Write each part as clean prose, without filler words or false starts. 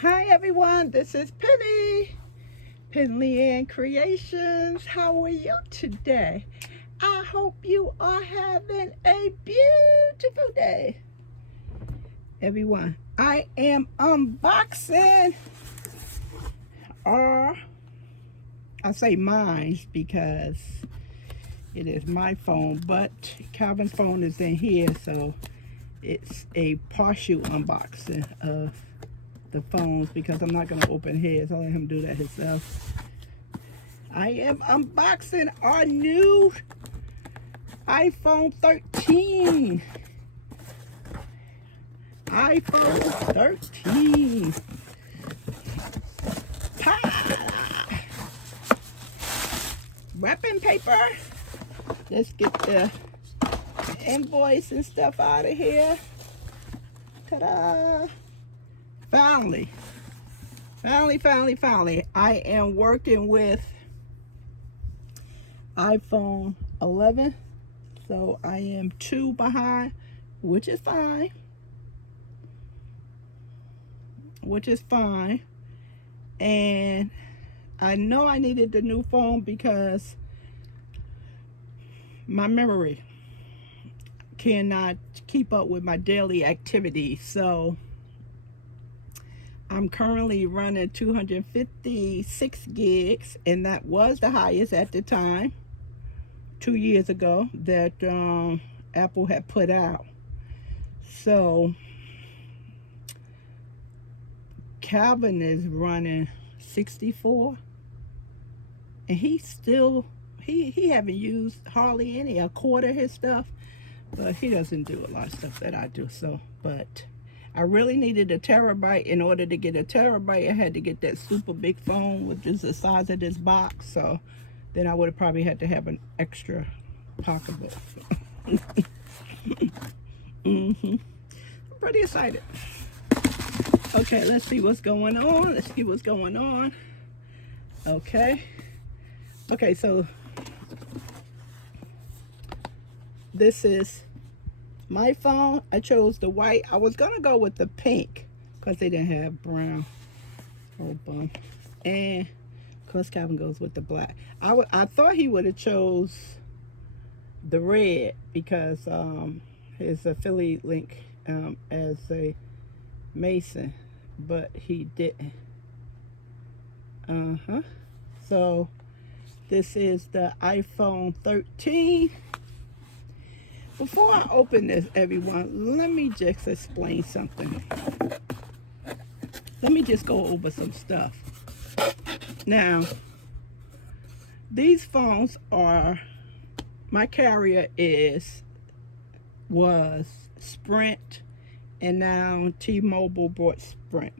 Hi everyone, this is Penley-Ann Creations. How are you today? I hope you are having a beautiful day. Everyone, I am unboxing, or I say mine because it is my phone, but Calvin's phone is in here, so it's a partial unboxing of the phones because I'm not going to open his. I'll let him do that himself. I am unboxing our new iPhone 13. iPhone 13. Ta-da! Wrapping paper. Let's get the invoice and stuff out of here. Ta-da! Finally, I am working with iPhone 11, so I am 2 behind, which is fine. And I know I needed the new phone because my memory cannot keep up with my daily activities. So I'm currently running 256 gigs, and that was the highest at the time 2 years ago that Apple had put out. So Calvin is running 64, and he haven't used hardly a quarter of his stuff, but he doesn't do a lot of stuff that I do. So, but I really needed a terabyte. In order to get a terabyte, I had to get that super big phone, which is the size of this box. So then I would have probably had to have an extra pocketbook. I'm pretty excited. Okay, let's see what's going on. Okay, so this is my phone. I chose the white. I was gonna go with the pink because they didn't have brown. Oh, bum. And of course Calvin goes with the black. I thought he would have chose the red because his affiliate link as a Mason, but he didn't. So this is the iPhone 13. Before I open this, everyone, let me just explain something. Let me just go over some stuff. Now, these phones are, my carrier was Sprint, and now T-Mobile bought Sprint.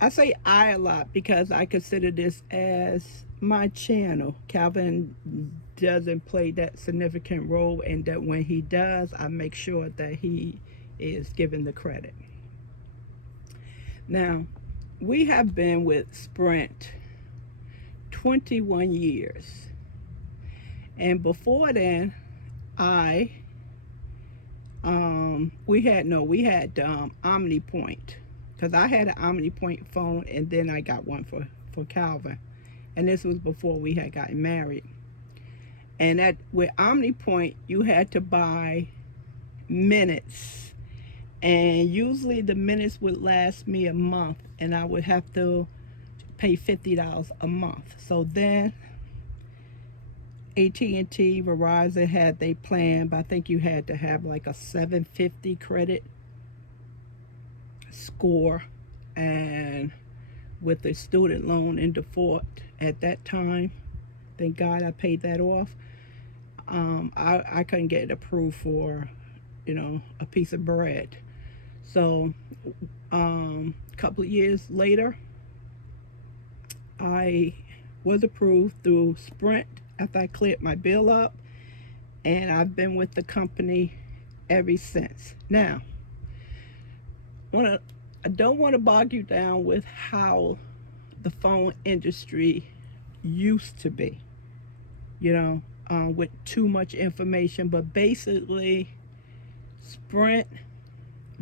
I say I a lot because I consider this as my channel. Calvin doesn't play that significant role, and that when he does, I make sure that he is given the credit. Now, we have been with Sprint 21 years, and before then, we had OmniPoint, because I had an OmniPoint phone, and then I got one for Calvin, and this was before we had gotten married. And with OmniPoint, you had to buy minutes, and usually the minutes would last me a month, and I would have to pay $50 a month. So then AT&T, Verizon had their plan, but I think you had to have like a 750 credit score, and with the student loan in default at that time, thank God I paid that off. I couldn't get it approved for, a piece of bread. So a couple of years later, I was approved through Sprint after I cleared my bill up, and I've been with the company ever since. Now, I don't want to bog you down with how the phone industry used to be, with too much information, but basically Sprint,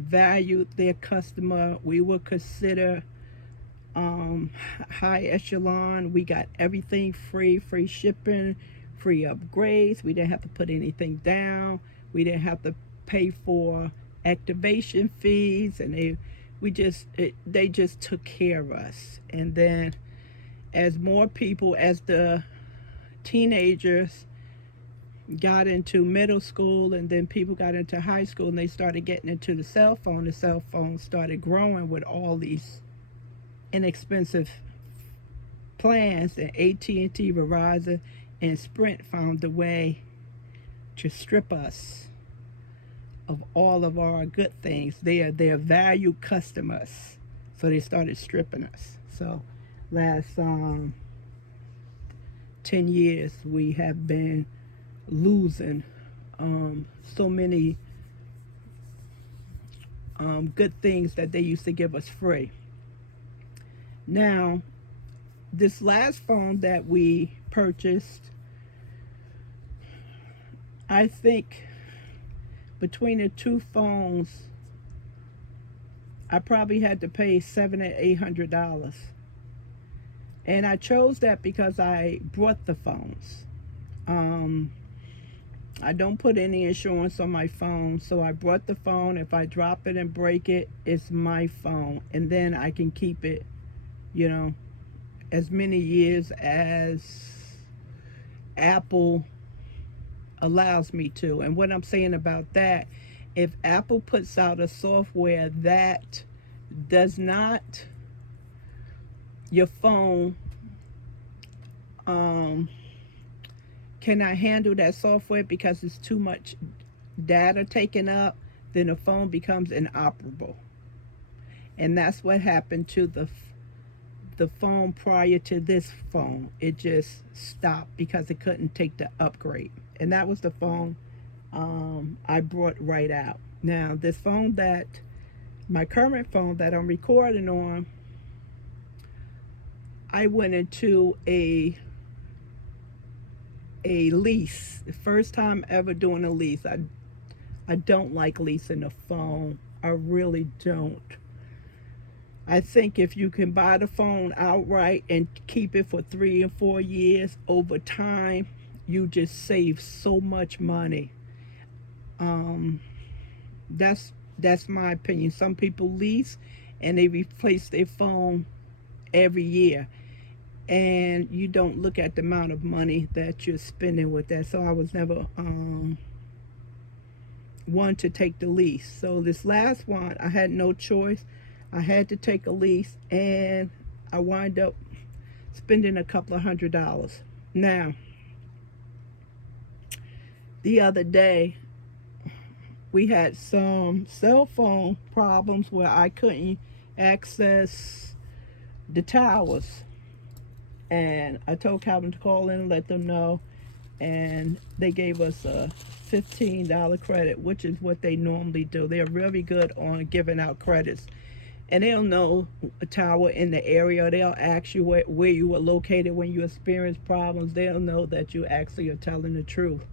valued their customer. We were considered high echelon. We got everything free shipping, free upgrades. We didn't have to put anything down. We didn't have to pay for activation fees, and they just took care of us. And then as more people, as the teenagers got into middle school, and then people got into high school, and they started getting into the cell phone started growing with all these inexpensive plans, and AT&T, Verizon, and Sprint found a way to strip us of all of our good things. They are their valued customers, so they started stripping us. So last 10 years we have been losing so many good things that they used to give us free. Now, this last phone that we purchased, I think between the two phones, I probably had to pay $700 or $800. And I chose that because I bought the phones. I don't put any insurance on my phone, so I bought the phone. If I drop it and break it, it's my phone, and then I can keep it, as many years as Apple allows me to. And what I'm saying about that, if Apple puts out a software that does not, your phone cannot handle that software because it's too much data taken up, then the phone becomes inoperable. And that's what happened to the phone prior to this phone. It just stopped because it couldn't take the upgrade. And that was the phone I brought right out. Now, this phone my current phone that I'm recording on, I went into a lease. The first time ever doing a lease. I don't like leasing a phone. I really don't. I think if you can buy the phone outright and keep it for 3 and 4 years, over time, you just save so much money. That's my opinion. Some people lease and they replace their phone every year, and you don't look at the amount of money that you're spending with that. So I was never one to take the lease. So this last one, I had no choice. I had to take a lease, and I wind up spending a couple of $100. Now, the other day, we had some cell phone problems where I couldn't access the towers. And I told Calvin to call in and let them know, and they gave us a $15 credit, which is what they normally do. They're really good on giving out credits. And they'll know a tower in the area. They'll ask you where you were located when you experience problems. They'll know that you actually are telling the truth.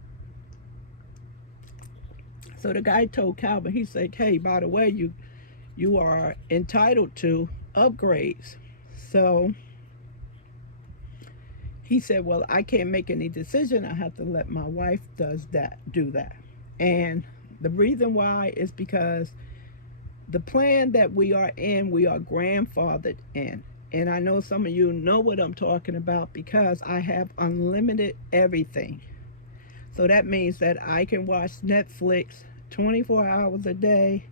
So the guy told Calvin, he said, hey, by the way, you are entitled to upgrades. So he said, well, I can't make any decision. I have to let my wife do that. And the reason why is because the plan that we are in, we are grandfathered in. And I know some of you know what I'm talking about because I have unlimited everything. So that means that I can watch Netflix 24 hours a day,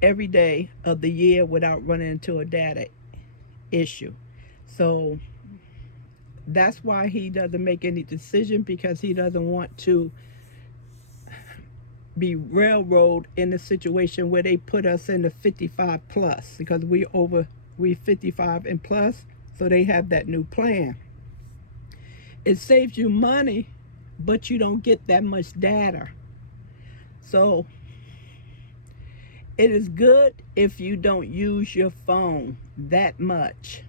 every day of the year without running into a data issue. So that's why he doesn't make any decision, because he doesn't want to be railroad in a situation where they put us in the 55 plus, because we 55 and plus, so they have that new plan. It saves you money, but you don't get that much data. So it is good if you don't use your phone that much.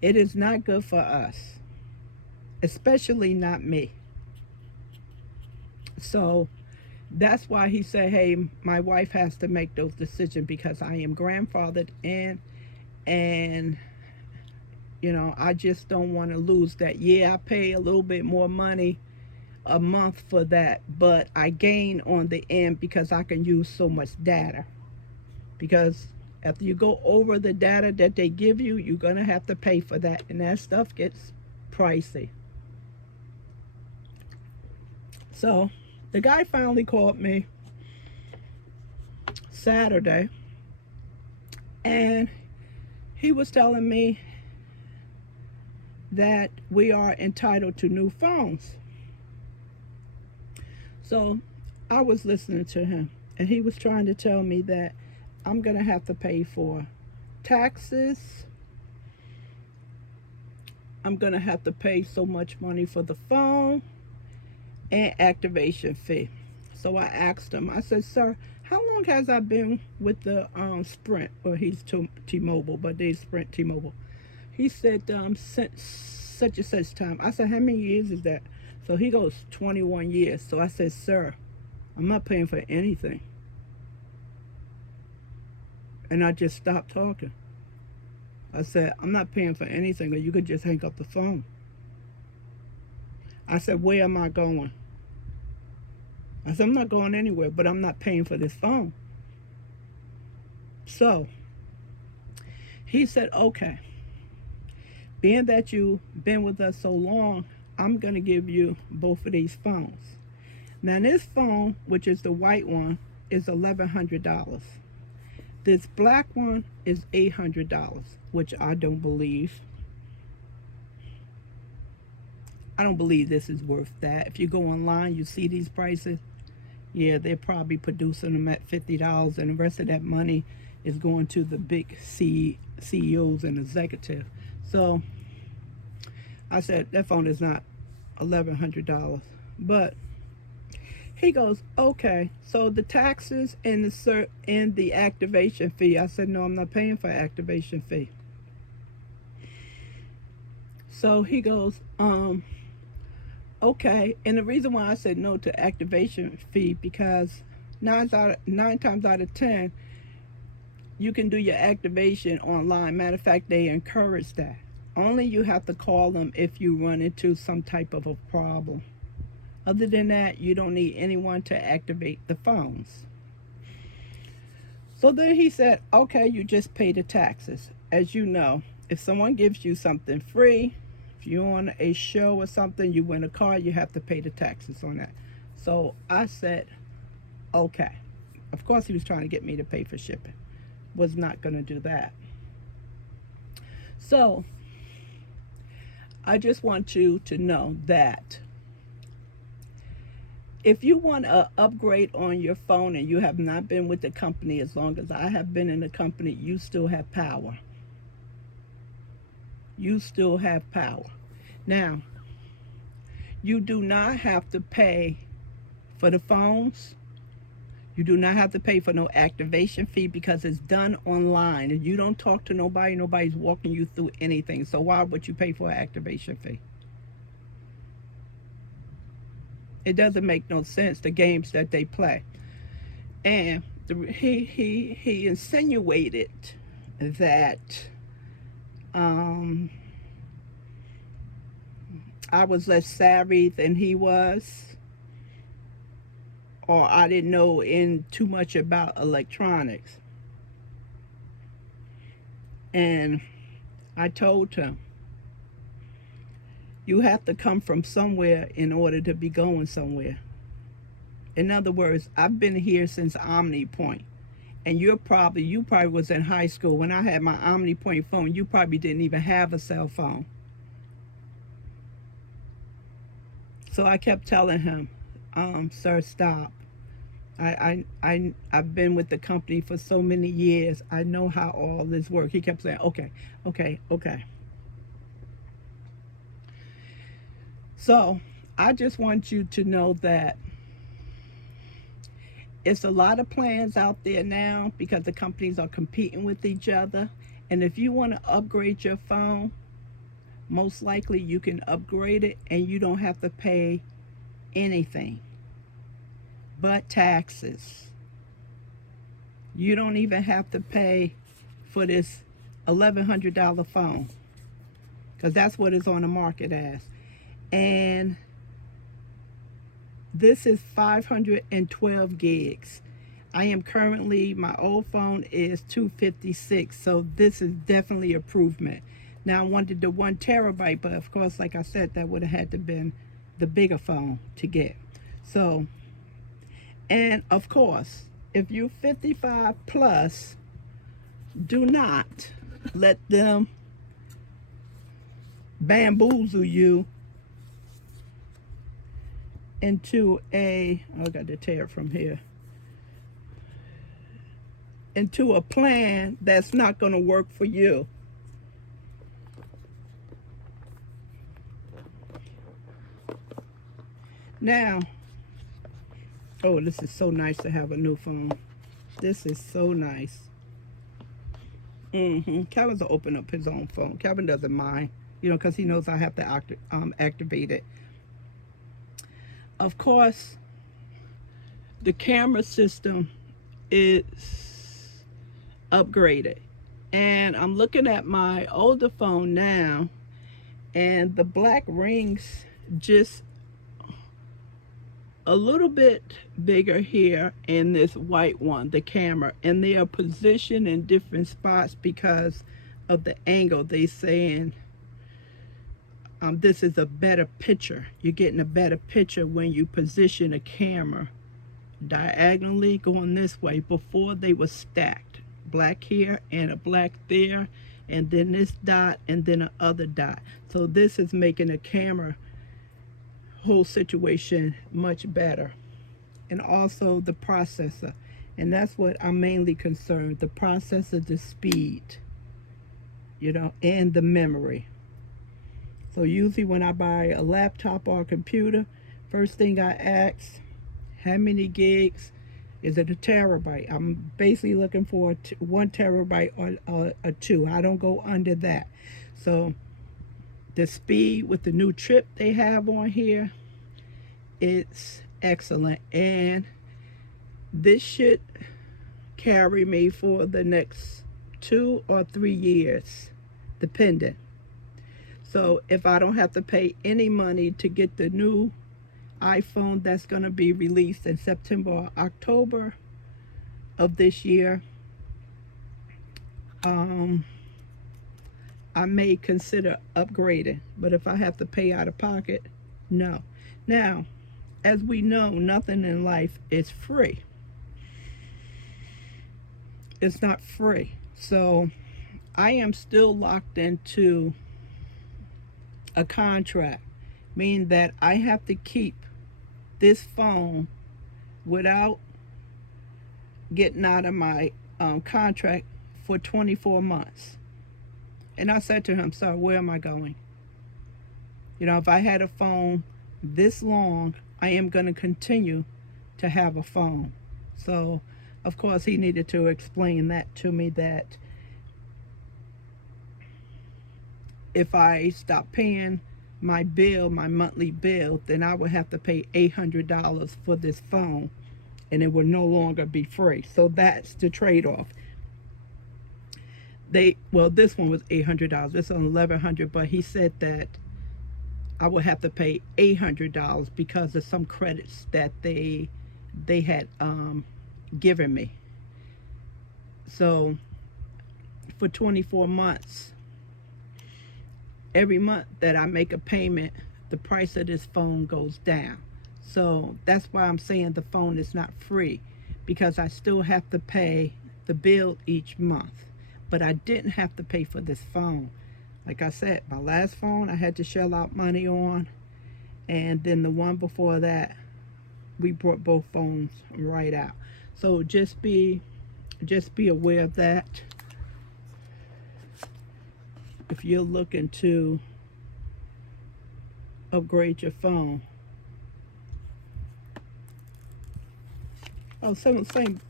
It is not good for us, especially not me. So that's why he said, hey, my wife has to make those decisions because I am grandfathered in, and I just don't want to lose that. Yeah, I pay a little bit more money a month for that, but I gain on the end because I can use so much data. Because after you go over the data that they give you, you're going to have to pay for that, and that stuff gets pricey. So the guy finally called me Saturday, and he was telling me that we are entitled to new phones. So I was listening to him, and he was trying to tell me that I'm going to have to pay for taxes. I'm going to have to pay so much money for the phone and activation fee. So I asked him, I said, sir, how long has I been with the Sprint? Well, he's T-Mobile, but they Sprint T-Mobile. He said, since such and such time. I said, how many years is that? So he goes, 21 years. So I said, sir, I'm not paying for anything. And I just stopped talking. I said, I'm not paying for anything, or you could just hang up the phone. I said, where am I going? I said, I'm not going anywhere, but I'm not paying for this phone. So he said, okay, being that you've been with us so long, I'm going to give you both of these phones. Now this phone, which is the white one, is $1,100. This black one is $800, which I don't believe. I don't believe this is worth that. If you go online, you see these prices. Yeah, they're probably producing them at $50, and the rest of that money is going to the big CEOs and executives. So I said, that phone is not $1,100. But he goes, okay, so the taxes and the activation fee. I said, no, I'm not paying for activation fee. So he goes, okay. And the reason why I said no to activation fee, because 9 times out of 10, you can do your activation online. Matter of fact, they encourage that. Only you have to call them if you run into some type of a problem. Other than that, you don't need anyone to activate the phones. So then he said, okay, you just pay the taxes. As you know, if someone gives you something free, if you're on a show or something, you win a car, you have to pay the taxes on that. So I said, okay. Of course, he was trying to get me to pay for shipping. Was not going to do that. So I just want you to know that if you want to upgrade on your phone and you have not been with the company as long as I have been in the company, you still have power. You still have power. Now, you do not have to pay for the phones. You do not have to pay for no activation fee because it's done online. And you don't talk to nobody. Nobody's walking you through anything. So why would you pay for an activation fee? It doesn't make no sense, the games that they play. And he insinuated that I was less savvy than he was, or I didn't know too much about electronics. And I told him, you have to come from somewhere in order to be going somewhere. In other words, I've been here since OmniPoint, and you probably was in high school when I had my OmniPoint phone. You probably didn't even have a cell phone. So I kept telling him, sir, stop. I've been with the company for so many years. I know how all this works. He kept saying, okay. So I just want you to know that it's a lot of plans out there now because the companies are competing with each other. And if you want to upgrade your phone, most likely you can upgrade it and you don't have to pay anything. but taxes. You don't even have to pay for this $1,100 phone, because that's what it's on the market as. And this is 512 gigs. I am currently, my old phone is 256, so this is definitely improvement. Now I wanted the 1 terabyte, but of course, like I said, that would have had to been the bigger phone to get. So, and of course, if you're 55 plus, do not let them bamboozle you into a, oh, I got to tear it from here, into a plan that's not going to work for you. Now, oh, this is so nice to have a new phone. This is so nice. Kevin's will open up his own phone. Kevin doesn't mind, you know, because he knows I have to activate it. Of course, the camera system is upgraded. And I'm looking at my older phone now, and the black rings just a little bit bigger here in this white one, the camera, and they are positioned in different spots because of the angle. They saying this is a better picture. You're getting a better picture when you position a camera diagonally going this way. Before, they were stacked, black here and a black there, and then this dot and then another dot. So this is making a camera whole situation much better. And also the processor, and that's what I'm mainly concerned, the processor, the speed, you know, and the memory. So usually when I buy a laptop or a computer, first thing I ask, how many gigs? Is it a terabyte? I'm basically looking for 1 terabyte or 2. I don't go under that. So the speed with the new chip they have on here, it's excellent. And this should carry me for the next 2 or 3 years, depending. So if I don't have to pay any money to get the new iPhone that's going to be released in September or October of this year, I may consider upgrading. But if I have to pay out of pocket, no. Now, as we know, nothing in life is free. It's not free. So I am still locked into a contract, meaning that I have to keep this phone without getting out of my contract for 24 months. And I said to him, sir, where am I going? You know, if I had a phone this long, I am going to continue to have a phone. So, of course, he needed to explain that to me, that if I stop paying my bill, my monthly bill, then I would have to pay $800 for this phone, and it would no longer be free. So that's the trade-off. Well, this one was $800. This one $1,100, but he said that I would have to pay $800 because of some credits that they had given me. So for 24 months, every month that I make a payment, the price of this phone goes down. So that's why I'm saying the phone is not free, because I still have to pay the bill each month. But I didn't have to pay for this phone. Like I said, my last phone I had to shell out money on, and then the one before that, we brought both phones right out. So just be aware of that. If you're looking to upgrade your phone. Oh, same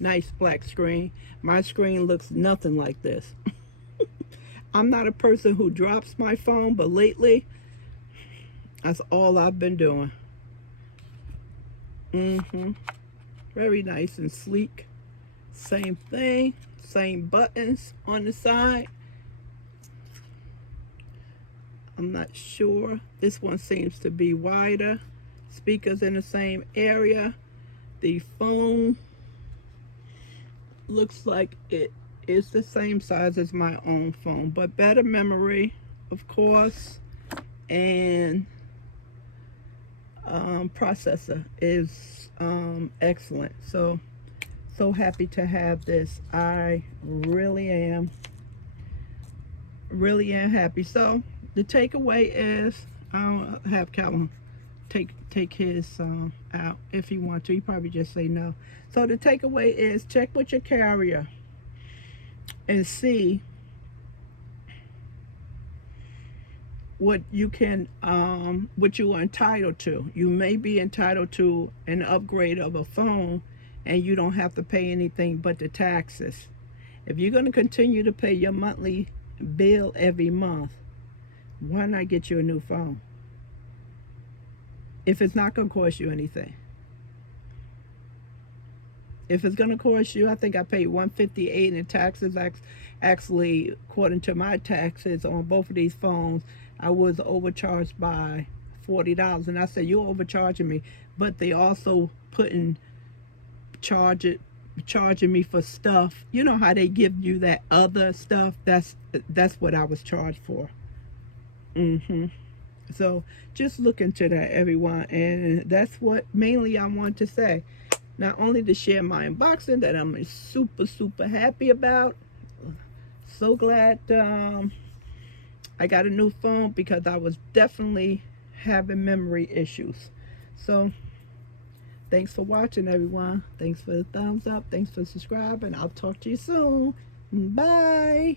nice black screen. My screen looks nothing like this. I'm not a person who drops my phone, but lately, that's all I've been doing. Mm-hmm. Very nice and sleek. Same thing. Same buttons on the side. I'm not sure. This one seems to be wider. Speakers in the same area. The phone looks like it is the same size as my own phone, but better memory, of course, and processor is excellent. So happy to have this. I really am happy. So the takeaway is, I'll have Calvin take his out if he wants to. He probably just say no. So the takeaway is, check with your carrier and see what you can what you are entitled to. You may be entitled to an upgrade of a phone and you don't have to pay anything but the taxes. If you're going to continue to pay your monthly bill every month, why not get you a new phone if it's not going to cost you anything? If it's going to cost you, I think I paid $158 in taxes. Actually, according to my taxes on both of these phones, I was overcharged by $40. And I said, you're overcharging me. But they also charging me for stuff. You know how they give you that other stuff? That's what I was charged for. So just look into that, everyone. And that's what mainly I want to say. Not only to share my unboxing that I'm super happy about. So glad I got a new phone, because I was definitely having memory issues. So thanks for watching, everyone. Thanks for the thumbs up. Thanks for subscribing. I'll talk to you soon. Bye.